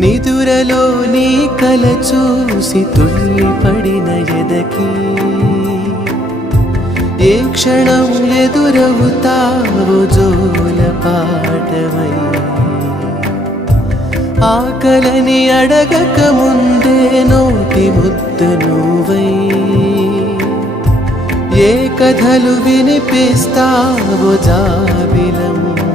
నిదురలో నీ కల చూసి తుళ్ళిపడిన ఎదకి ఏ క్షణం ఎదురవుతావో జోల పాటవై ఆకలని అడగక ముందే నోటి ముద్ద నువ్వై ఏ కథలు వినిపిస్తావో జాబిలమ్మ